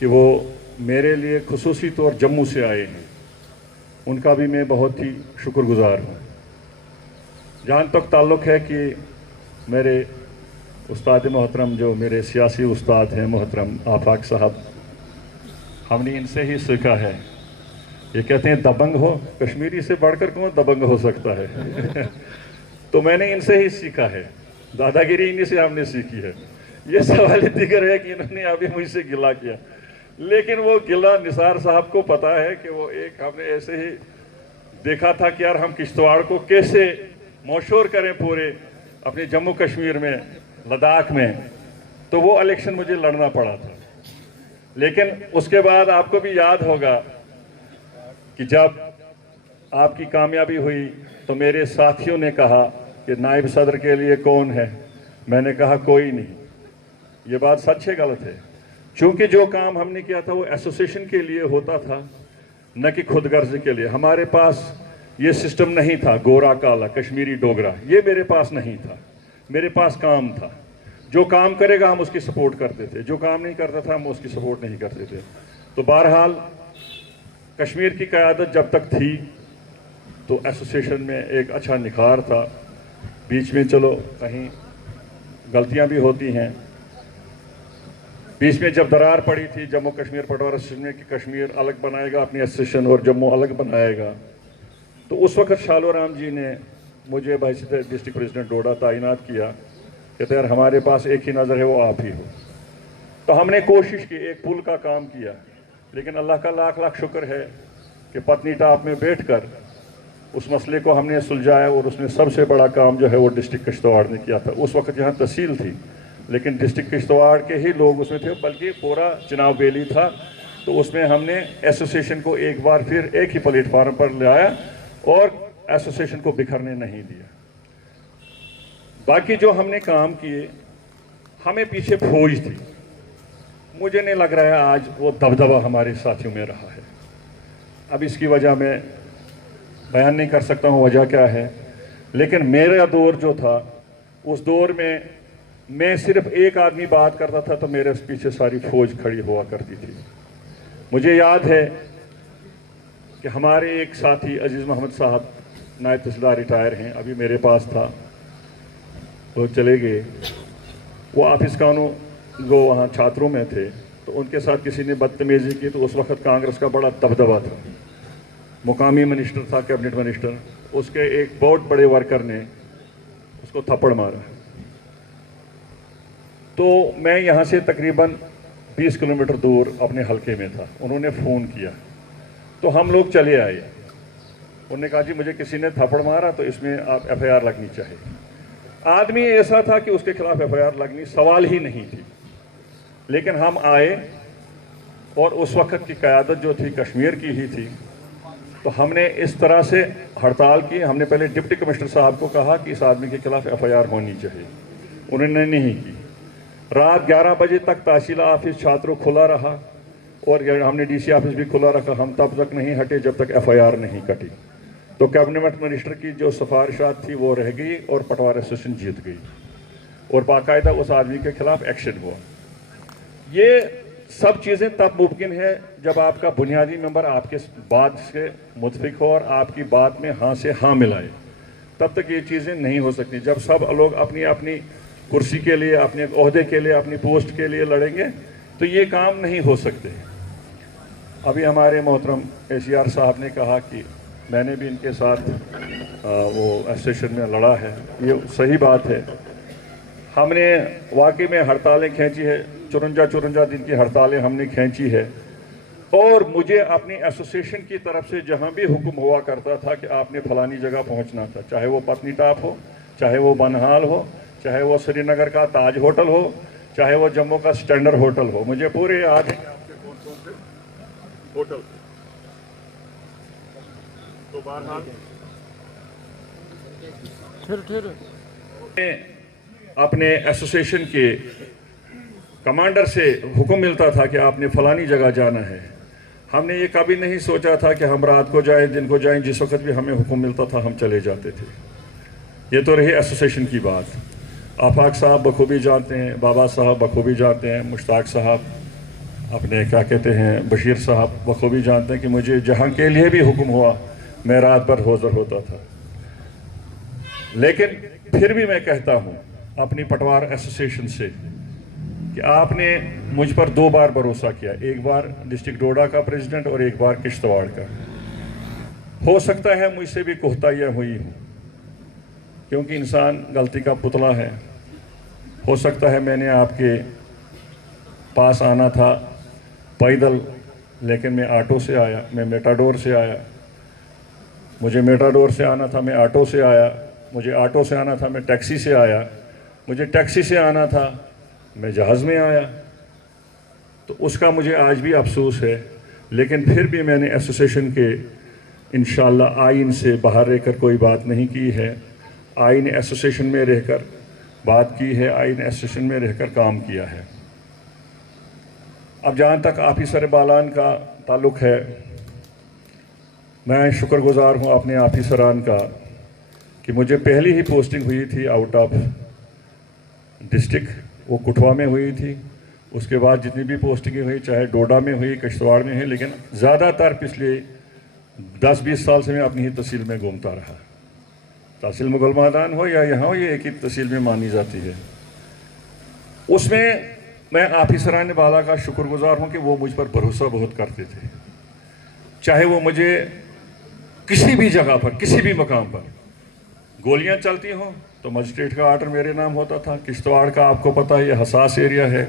کہ وہ میرے لیے خصوصی طور جموں سے آئے ہیں، ان کا بھی میں بہت ہی شکر گزار ہوں۔ جہاں تک تعلق ہے کہ میرے استاد محترم جو میرے سیاسی استاد ہیں محترم آفاق صاحب، ہم نے ان سے ہی سیکھا ہے۔ یہ کہتے ہیں دبنگ ہو، کشمیری سے بڑھ کر کون دبنگ ہو سکتا ہے؟ تو میں نے ان سے ہی سیکھا ہے، دادا گیری انہی سے ہم نے سیکھی ہے۔ یہ سوال دیگر ہے کہ انہوں نے ابھی مجھ سے گلہ کیا، لیکن وہ گلہ نثار صاحب کو پتا ہے کہ وہ ایک ہم نے ایسے ہی دیکھا تھا کہ یار ہم کشتواڑ کو کیسے مشہور کریں پورے اپنے جموں کشمیر میں، لداخ میں، تو وہ الیکشن مجھے لڑنا پڑا تھا۔ لیکن اس کے بعد آپ کو بھی یاد ہوگا کہ جب آپ کی کامیابی ہوئی تو میرے ساتھیوں نے کہا کہ نائب صدر کے لیے کون ہے؟ میں نے کہا کوئی نہیں۔ یہ بات سچ ہے غلط ہے؟ چونکہ جو کام ہم نے کیا تھا وہ ایسوسیشن کے لیے ہوتا تھا، نہ کہ خود غرضی کے لیے۔ ہمارے پاس یہ سسٹم نہیں تھا گورا کالا کشمیری ڈوگرا، یہ میرے پاس نہیں تھا۔ میرے پاس کام تھا، جو کام کرے گا ہم اس کی سپورٹ کرتے تھے، جو کام نہیں کرتا تھا ہم اس کی سپورٹ نہیں کرتے تھے۔ تو بہرحال کشمیر کی قیادت جب تک تھی تو ایسوسیشن میں ایک اچھا نکھار تھا۔ بیچ میں چلو کہیں غلطیاں بھی ہوتی ہیں، بیچ میں جب درار پڑی تھی جموں کشمیر پٹوارہ ایسوسیشن میں کہ کشمیر الگ بنائے گا اپنی ایسوسیشن اور جموں الگ بنائے گا، تو اس وقت شالو رام جی نے مجھے بحیثیت ڈسٹرکٹ پریزیڈنٹ ڈوڈا تعینات کیا، کہتے یار ہمارے پاس ایک ہی نظر ہے وہ آپ ہی ہو۔ تو ہم نے کوشش کی، ایک پل کا کام کیا، لیکن اللہ کا لاکھ لاکھ شکر ہے کہ پتنی ٹاپ میں بیٹھ کر اس مسئلے کو ہم نے سلجھایا، اور اس میں سب سے بڑا کام جو ہے وہ ڈسٹرکٹ کشتواڑ نے کیا تھا۔ اس وقت یہاں تحصیل تھی لیکن ڈسٹرکٹ کشتواڑ کے ہی لوگ اس میں تھے، بلکہ پورا چناو بیلی تھا۔ تو اس میں ہم نے ایسوسیشن کو ایک بار پھر ایک ہی پلیٹ فارم پر لے آیا اور ایسوسیشن کو بکھرنے نہیں دیا۔ باقی جو ہم نے کام کیے، ہمیں پیچھے فوج تھی، مجھے نہیں لگ رہا ہے آج وہ دبدبہ ہمارے ساتھیوں میں رہا ہے۔ اب اس کی وجہ میں بیان نہیں کر سکتا ہوں وجہ کیا ہے، لیکن میرا دور جو تھا اس دور میں میں صرف ایک آدمی بات کرتا تھا تو میرے پیچھے ساری فوج کھڑی ہوا کرتی تھی۔ مجھے یاد ہے کہ ہمارے ایک ساتھی عزیز محمد صاحب نائب تحصیلدار ریٹائر ہیں، ابھی میرے پاس تھا، وہ چلے گئے، وہ آفس کانوں وہ وہاں چھاتروں میں تھے، تو ان کے ساتھ کسی نے بدتمیزی کی تو اس وقت کانگریس کا بڑا دبدبہ تھا، مقامی منسٹر تھا، کیبنٹ منسٹر، اس کے ایک بہت بڑے ورکر نے اس کو تھپڑ مارا۔ تو میں یہاں سے تقریباً 20 کلومیٹر دور اپنے حلقے میں تھا، انہوں نے فون کیا تو ہم لوگ چلے آئے۔ انہوں نے کہا جی مجھے کسی نے تھپڑ مارا تو اس میں آپ ایف آئی آر لگنی چاہیے۔ آدمی ایسا تھا کہ اس کے خلاف ایف آئی آر لگنی سوال ہی نہیں تھی، لیکن ہم آئے اور اس وقت کی قیادت جو تھی کشمیر کی ہی تھی، تو ہم نے اس طرح سے ہڑتال کی۔ ہم نے پہلے ڈپٹی کمشنر صاحب کو کہا کہ اس آدمی کے خلاف ایف آئی آر ہونی چاہیے، انہوں نے نہیں کی۔ رات 11 بجے تک تحصیل آفس چھاتروں کھلا رہا اور ہم نے ڈی سی آفس بھی کھلا رکھا، ہم تب تک نہیں ہٹے جب تک ایف آئی آر نہیں کٹی۔ تو کیبنٹ منسٹر کی جو سفارشات تھی وہ رہ گئی اور پٹوارہ ایسوسیشن جیت گئی اور باقاعدہ اس آدمی کے خلاف ایکشن ہوا۔ یہ سب چیزیں تب ممکن ہے جب آپ کا بنیادی ممبر آپ کے بات سے متفق ہو اور آپ کی بات میں ہاں سے ہاں ملائے، تب تک یہ چیزیں نہیں ہو سکتی۔ جب سب لوگ اپنی اپنی کرسی کے لیے، اپنے عہدے کے لیے، اپنی پوسٹ کے لیے لڑیں گے تو یہ کام نہیں ہو سکتے۔ ابھی ہمارے محترم اے سی آر صاحب نے کہا کہ میں نے بھی ان کے ساتھ وہ ایسوسیشن میں لڑا ہے، یہ صحیح بات ہے۔ ہم نے واقعی میں ہڑتالیں کھینچی ہے، 54 دن کی ہڑتالیں ہم نے کھینچی ہے، اور مجھے اپنی ایسوسیشن کی طرف سے جہاں بھی حکم ہوا کرتا تھا کہ آپ نے فلانی جگہ پہنچنا تھا، چاہے وہ پتنی ٹاپ ہو، چاہے وہ بنہال ہو، چاہے وہ سری نگر کا تاج ہوٹل ہو، چاہے وہ جموں کا سٹینڈرڈ ہوٹل ہو، مجھے پورے یاد ہے کہ آپ کے کون کون سے ہوٹل تھے۔ تو بہرحال اپنے ایسوسیشن کے کمانڈر سے حکم ملتا تھا کہ آپ نے فلانی جگہ جانا ہے۔ ہم نے یہ کبھی نہیں سوچا تھا کہ ہم رات کو جائیں دن کو جائیں، جس وقت بھی ہمیں حکم ملتا تھا ہم چلے جاتے تھے۔ یہ تو رہی ایسوسیشن کی بات۔ آفاق صاحب بخوبی جانتے ہیں، بابا صاحب بخوبی جانتے ہیں، مشتاق صاحب اپنے کیا کہتے ہیں بشیر صاحب بخوبی جانتے ہیں کہ مجھے جہاں کے لیے بھی حکم ہوا میں رات بھر حاضر ہوتا تھا. لیکن پھر بھی میں کہتا ہوں اپنی پٹوار ایسوسیشن سے کہ آپ نے مجھ پر 2 بار بھروسہ کیا, ایک بار ڈسٹرکٹ ڈوڈا کا پریزیڈنٹ اور ایک بار کشتواڑ کا. ہو سکتا ہے مجھ سے بھی کوتاہیاں ہوئی ہوں, کیونکہ انسان غلطی کا پتلا ہے. ہو سکتا ہے میں نے آپ کے پاس آنا تھا پیدل, لیکن میں آٹو سے آیا, میں میٹاڈور سے آیا. مجھے میٹاڈور سے آنا تھا, میں آٹو سے آیا. مجھے آٹو سے آنا تھا, میں ٹیکسی سے آیا. مجھے ٹیکسی سے آنا تھا, میں جہاز میں آیا. تو اس کا مجھے آج بھی افسوس ہے, لیکن پھر بھی میں نے ایسوسیشن کے انشاءاللہ آئین سے باہر رہ کر کوئی بات نہیں کی ہے. آئین ایسوسیشن میں رہ کر بات کی ہے, آئین ایسوسیشن میں رہ کر کام کیا ہے. اب جہاں تک آفیسر بالان کا تعلق ہے, میں شکر گزار ہوں اپنے آفیسران کا کہ مجھے پہلی ہی پوسٹنگ ہوئی تھی آؤٹ آف ڈسٹرکٹ, وہ کٹھوا میں ہوئی تھی. اس کے بعد جتنی بھی پوسٹنگیں ہوئی, چاہے ڈوڈا میں ہوئی, کشتواڑ میں ہوئی, لیکن زیادہ تر پچھلے 10-20 سال سے میں اپنی ہی تحصیل میں گھومتا رہا. تحصیل مغل میدان ہو یا یہاں ہو, یہ ایک ہی تحصیل میں مانی جاتی ہے. اس میں آفیسران بالا کا شکر گزار ہوں کہ وہ مجھ پر بھروسہ بہت کرتے تھے. چاہے وہ مجھے کسی بھی جگہ پر, کسی بھی مقام پر گولیاں چلتی ہوں تو مجسٹریٹ کا آرڈر میرے نام ہوتا تھا. کشتواڑ کا آپ کو پتہ ہے یہ حساس ایریا ہے,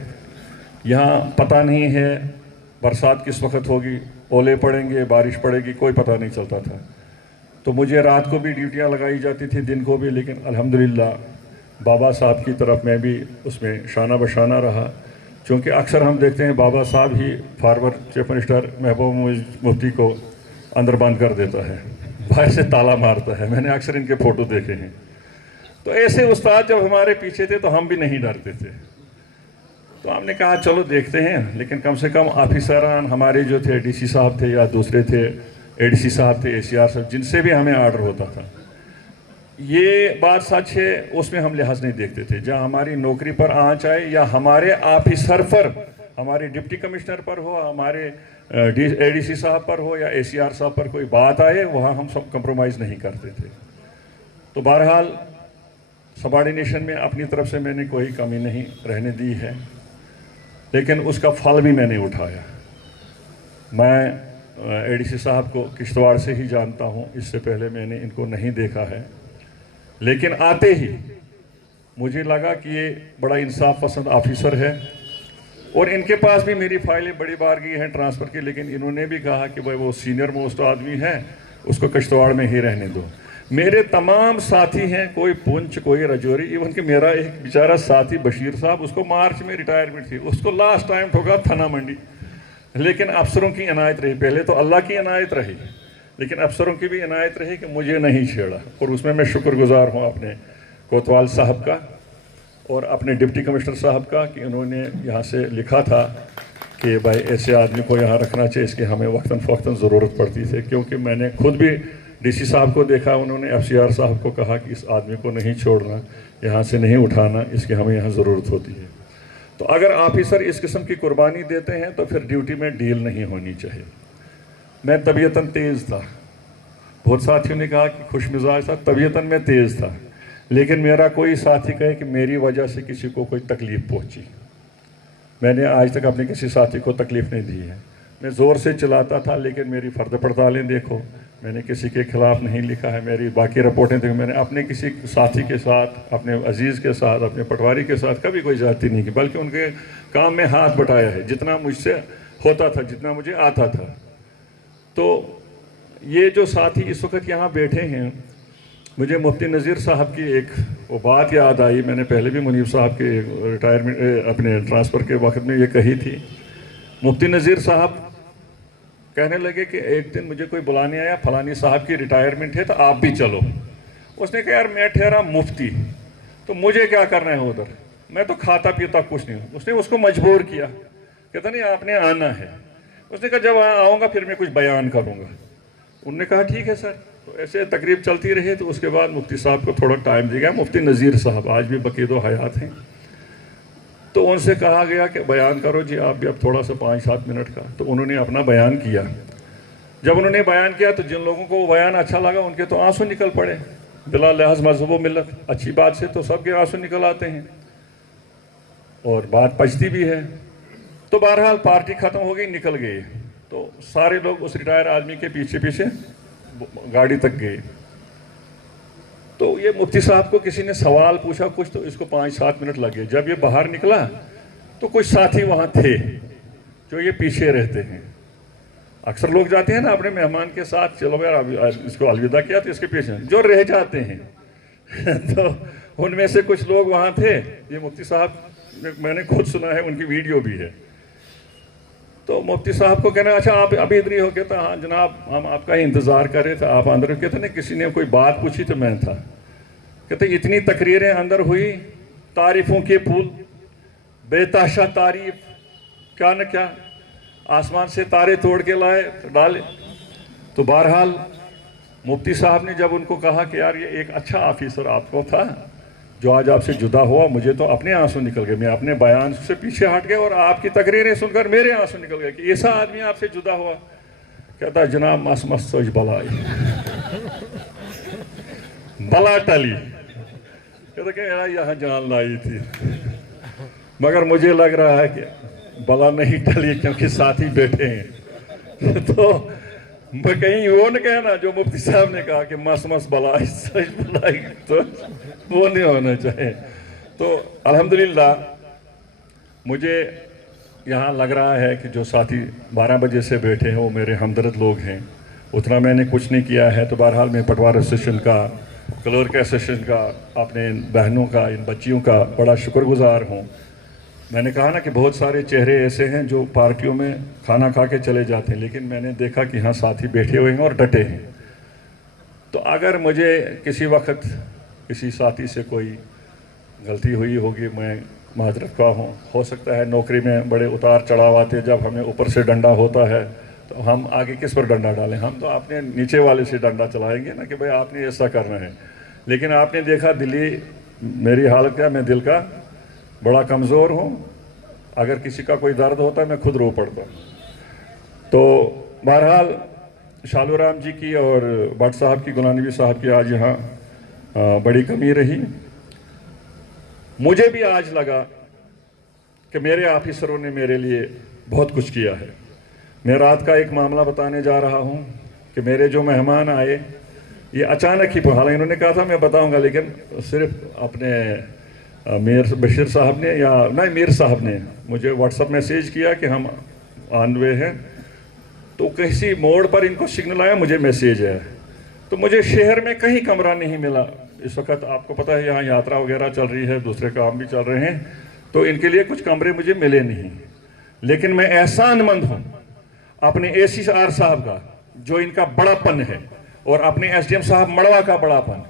یہاں پتہ نہیں ہے برسات کس وقت ہوگی, اولے پڑیں گے, بارش پڑے گی, کوئی پتہ نہیں چلتا تھا. تو مجھے رات کو بھی ڈیوٹیاں لگائی جاتی تھی, دن کو بھی, لیکن الحمدللہ بابا صاحب کی طرف میں بھی اس میں شانہ بشانہ رہا. چونکہ اکثر ہم دیکھتے ہیں بابا صاحب ہی فارورڈ چیف منسٹر محبوب مفتی کو اندر بند کر دیتا ہے, باہر سے تالا مارتا ہے. میں نے اکثر ان کے فوٹو دیکھے ہیں. تو ایسے استاد جب ہمارے پیچھے تھے تو ہم بھی نہیں ڈرتے تھے. تو ہم نے کہا چلو دیکھتے ہیں, لیکن کم سے کم آفیسران ہمارے جو تھے, ڈی سی صاحب تھے یا دوسرے تھے, اے ڈی سی صاحب تھے, اے سی آر صاحب, جن سے بھی ہمیں آرڈر ہوتا تھا, یہ بات سچ ہے, اس میں ہم لحاظ نہیں دیکھتے تھے. جہاں ہماری نوکری پر آنچ آئے یا ہمارے آفیسر پر, ہمارے ڈپٹی کمشنر پر ہو, ہمارے اے ڈی سی صاحب پر ہو یا اے سی آر صاحب پر کوئی بات آئے, وہاں ہم سب کمپرومائز نہیں کرتے تھے. تو بہرحال سبارڈینیشن میں اپنی طرف سے میں نے کوئی کمی نہیں رہنے دی ہے, لیکن اس کا پھل بھی میں نے اٹھایا. میں اے ڈی سی صاحب کو کشتواڑ سے ہی جانتا ہوں, اس سے پہلے میں نے ان کو نہیں دیکھا ہے. لیکن آتے ہی مجھے لگا کہ یہ بڑا انصاف پسند آفیسر ہے, اور ان کے پاس بھی میری فائلیں بڑی بار گئی ہیں ٹرانسفر کی, لیکن انہوں نے بھی کہا کہ بھائی وہ سینئر موسٹ آدمی ہے, اس کو کشتواڑ میں ہی رہنے دو. میرے تمام ساتھی ہیں, کوئی پونچھ, کوئی رجوری, ایون کہ میرا ایک بیچارہ ساتھی بشیر صاحب, اس کو مارچ میں ریٹائرمنٹ تھی, اس کو لاسٹ ٹائم ٹھوکا تھنا منڈی. لیکن افسروں کی عنایت رہی, پہلے تو اللہ کی عنایت رہی, لیکن افسروں کی بھی عنایت رہی کہ مجھے نہیں چھیڑا. اور اس میں شکر گزار ہوں اپنے کوتوال صاحب کا اور اپنے ڈپٹی کمشنر صاحب کا کہ انہوں نے یہاں سے لکھا تھا کہ بھائی ایسے آدمی کو یہاں رکھنا چاہیے, اس کی ہمیں وقتاً فوقتاً ضرورت پڑتی تھی. کیونکہ میں نے خود بھی ڈی سی صاحب کو دیکھا, انہوں نے ایف سی آر صاحب کو کہا کہ اس آدمی کو نہیں چھوڑنا, یہاں سے نہیں اٹھانا, اس کی ہمیں یہاں ضرورت ہوتی ہے. تو اگر آفیسر اس قسم کی قربانی دیتے ہیں تو پھر ڈیوٹی میں ڈھیل نہیں ہونی چاہیے. میں طبیعتاً تیز تھا, بہت ساتھیوں نے کہا کہ خوش مزاج تھا, طبیعتاً میں تیز تھا, لیکن میرا کوئی ساتھی کہے کہ میری وجہ سے کسی کو کوئی تکلیف پہنچی, میں نے آج تک اپنے کسی ساتھی کو تکلیف نہیں دی ہے. میں زور سے چلاتا تھا, لیکن میری فرد پڑتالیں دیکھو, میں نے کسی کے خلاف نہیں لکھا ہے. میری باقی رپورٹیں دیکھو, میں نے اپنے کسی ساتھی کے ساتھ, اپنے عزیز کے ساتھ, اپنے پٹواری کے ساتھ کبھی کوئی زیادتی نہیں کی, بلکہ ان کے کام میں ہاتھ بٹایا ہے جتنا مجھ سے ہوتا تھا, جتنا مجھے آتا تھا. تو یہ جو ساتھی اس وقت یہاں بیٹھے ہیں, مجھے مفتی نذیر صاحب کی ایک وہ بات یاد آئی. میں نے پہلے بھی منیب صاحب کے ریٹائرمنٹ اپنے ٹرانسفر کے وقت میں یہ کہی تھی. مفتی نذیر صاحب کہنے لگے کہ ایک دن مجھے کوئی بلانے آیا, فلانی صاحب کی ریٹائرمنٹ ہے تو آپ بھی چلو. اس نے کہا یار میں ٹھہرا مفتی, تو مجھے کیا کرنا ہے ادھر, میں تو کھاتا پیتا کچھ نہیں ہوں. اس نے اس کو مجبور کیا, کہتا نہیں آپ نے آنا ہے. اس نے کہا جب آؤں گا پھر میں کچھ بیان کروں گا. انہوں نے کہا ٹھیک ہے سر. تو ایسے تقریب چلتی رہی. تو اس کے بعد مفتی صاحب کو تھوڑا ٹائم دیا گیا. مفتی نذیر صاحب آج بھی بقید و حیات ہیں. تو ان سے کہا گیا کہ بیان کرو جی آپ بھی اب تھوڑا سا 5-7 منٹ کا. تو انہوں نے اپنا بیان کیا. جب انہوں نے بیان کیا تو جن لوگوں کو وہ بیان اچھا لگا ان کے تو آنسو نکل پڑے. بلا لحاظ مذہب و ملت اچھی بات سے تو سب کے آنسو نکل آتے ہیں اور بات پچتی بھی ہے. تو بہرحال پارٹی ختم ہو گئی, نکل گئے. تو سارے لوگ اس ریٹائر آدمی کے پیچھے پیچھے گاڑی تک گئے. تو یہ مفتی صاحب کو کسی نے سوال پوچھا کچھ, تو اس کو 5-7 منٹ لگے. جب یہ باہر نکلا تو کچھ ساتھی وہاں تھے جو یہ پیچھے رہتے ہیں. اکثر لوگ جاتے ہیں نا اپنے مہمان کے ساتھ, چلو یار اس کو الوداع کیا تو اس کے پیچھے جو رہ جاتے ہیں. تو ان میں سے کچھ لوگ وہاں تھے. یہ مفتی صاحب میں نے خود سنا ہے, ان کی ویڈیو بھی ہے. تو مفتی صاحب کو کہنا اچھا آپ ابھی ادھر ہی ہو. کہتا ہاں جناب ہم آپ کا ہی انتظار کر رہے تھے, آپ اندر. کہتے نا کسی نے کوئی بات پوچھی تو میں تھا. کہتے اتنی تقریریں اندر ہوئی, تعریفوں کے پھول, بے تحاشا تعریف, کیا نہ کیا, آسمان سے تارے توڑ کے لائے ڈالے. تو بہرحال مفتی صاحب نے جب ان کو کہا کہ یار یہ ایک اچھا آفیسر آپ کو تھا جو آج آپ سے جدا ہوا, مجھے تو اپنے آنسو نکل گئے. میں اپنے بیان سے پیچھے ہٹ گیا اور آپ کی تقریریں سن کر میرے آنسو نکل گئے کہ ایسا آدمی آپ سے جدا ہوا. کہتا جناب مس مس سوچ بلائی بلا ٹلی. کہتا کہ یہاں جان لائی تھی, مگر مجھے لگ رہا ہے کہ بلا نہیں ٹلی کیونکہ ساتھی بیٹھے ہیں. تو میں کہیں وہ نہ کہنا جو مفتی صاحب نے کہا کہ مس مس بلائی سوچ بلائی, تو وہ نہیں ہونا چاہیے. تو الحمدللہ مجھے یہاں لگ رہا ہے کہ جو ساتھی 12 بجے سے بیٹھے ہیں وہ میرے ہمدرد لوگ ہیں. اتنا میں نے کچھ نہیں کیا ہے. تو بہرحال میں پٹوار ایسوسیشن کا, کلرک ایسوسیشن کا, اپنے بہنوں کا, ان بچیوں کا بڑا شکر گزار ہوں. میں نے کہا نا کہ بہت سارے چہرے ایسے ہیں جو پارٹیوں میں کھانا کھا کے چلے جاتے ہیں, لیکن میں نے دیکھا کہ یہاں ساتھی بیٹھے ہوئے ہیں اور ڈٹے ہیں. تو اگر مجھے کسی وقت کسی ساتھی سے کوئی غلطی ہوئی ہوگی میں معذرت خواہ ہوں. ہو سکتا ہے نوکری میں بڑے اتار چڑھاؤ آتے ہیں, جب ہمیں اوپر سے ڈنڈا ہوتا ہے تو ہم آگے کس پر ڈنڈا ڈالیں. ہم تو اپنے نیچے والے سے ڈنڈا چلائیں گے نا کہ بھائی آپ نے ایسا کرنا ہے. لیکن آپ نے دیکھا دلی میری حالت کیا, میں دل کا بڑا کمزور ہوں. اگر کسی کا کوئی درد ہوتا ہے میں خود رو پڑتا ہوں. تو بہرحال شالو رام جی کی اور بٹ صاحب کی, غلام نبی صاحب کی آج یہاں بڑی کمی رہی. مجھے بھی آج لگا کہ میرے آفیسروں نے میرے لیے بہت کچھ کیا ہے. میں رات کا ایک معاملہ بتانے جا رہا ہوں کہ میرے جو مہمان آئے یہ اچانک ہی, حالانکہ انہوں نے کہا تھا میں بتاؤں گا, لیکن صرف اپنے میر بشیر صاحب نے یا نہیں میر صاحب نے مجھے واٹس اپ میسیج کیا کہ ہم آن وے ہیں. تو کسی موڑ پر ان کو سگنل آیا, مجھے میسیج ہے. تو مجھے شہر میں کہیں کمرہ نہیں ملا اس وقت. آپ کو پتہ ہے یہاں یاترا وغیرہ چل رہی ہے, دوسرے کام بھی چل رہے ہیں, تو ان کے لیے کچھ کمرے مجھے ملے نہیں. لیکن میں احسان مند ہوں اپنے اے سی آر صاحب کا جو ان کا بڑا پن ہے, اور اپنے ایس ڈی ایم صاحب مڑوا کا بڑا پن.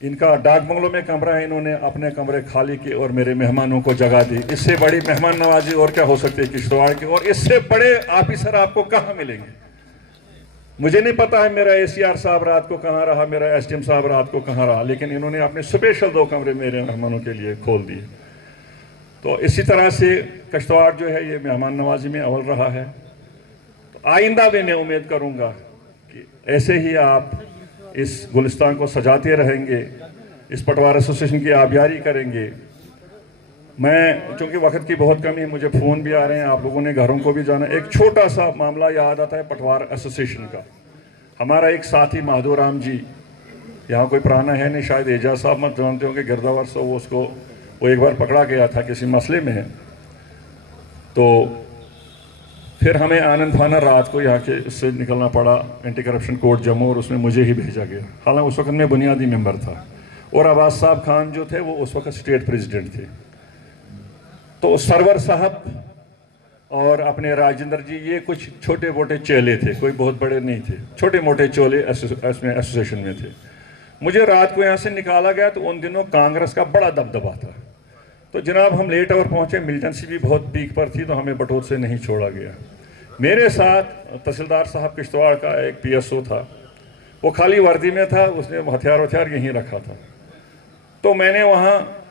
ان کا ڈاک بنگلوں میں کمرہ ہے, انہوں نے اپنے کمرے خالی کیے اور میرے مہمانوں کو جگہ دی. اس سے بڑی مہمان نوازی اور کیا ہو سکتی ہے کشتواڑ کی, اور اس سے بڑے آفیسر آپ کو کہاں ملیں گے. مجھے نہیں پتا ہے میرا اے سی آر صاحب رات کو کہاں رہا, میرا ایس ڈی ایم صاحب رات کو کہاں رہا, لیکن انہوں نے اپنے اسپیشل 2 کمرے میرے مہمانوں کے لیے کھول دیے. تو اسی طرح سے کشتواڑ جو ہے یہ مہمان نوازی میں اول رہا ہے. تو آئندہ بھی میں امید کروں گا کہ ایسے ہی آپ اس گلستان کو سجاتے رہیں گے, اس پٹوار ایسوسیشن کی آبیاری کریں گے. میں چونکہ وقت کی بہت کمی ہے, مجھے فون بھی آ رہے ہیں, آپ لوگوں نے گھروں کو بھی جانا. ایک چھوٹا سا معاملہ یاد آتا ہے پٹوار ایسوسیشن کا. ہمارا ایک ساتھی مہدور رام جی, یہاں کوئی پرانا ہے نہیں, شاید اعجاز صاحب مت جانتے ہوں کہ گرداور سے وہ ایک بار پکڑا گیا تھا کسی مسئلے میں. تو پھر ہمیں آنند فانا رات کو یہاں کے اس سے نکلنا پڑا اینٹی کرپشن کورٹ جموں, اور اس میں مجھے ہی بھیجا گیا. حالانکہ اس وقت میں بنیادی ممبر تھا, اور عباس صاحب خان جو تھے وہ اس وقت اسٹیٹ پریزیڈنٹ تھے. تو سرور صاحب اور اپنے راجندر جی یہ کچھ چھوٹے موٹے چیلے تھے, کوئی بہت بڑے نہیں تھے, چھوٹے موٹے چولے ایسوسیشن میں تھے. مجھے رات کو یہاں سے نکالا گیا تو ان دنوں کانگریس کا بڑا دبدبا تھا. تو جناب ہم لیٹ اور پہنچے, ملٹنسی بھی بہت پیک پر تھی, تو ہمیں بٹور سے نہیں چھوڑا گیا. میرے ساتھ تحصیلدار صاحب کشتواڑ کا ایک پی ایس او تھا, وہ خالی وردی میں تھا, اس نے ہتھیار یہیں رکھا تھا. تو میں نے وہاں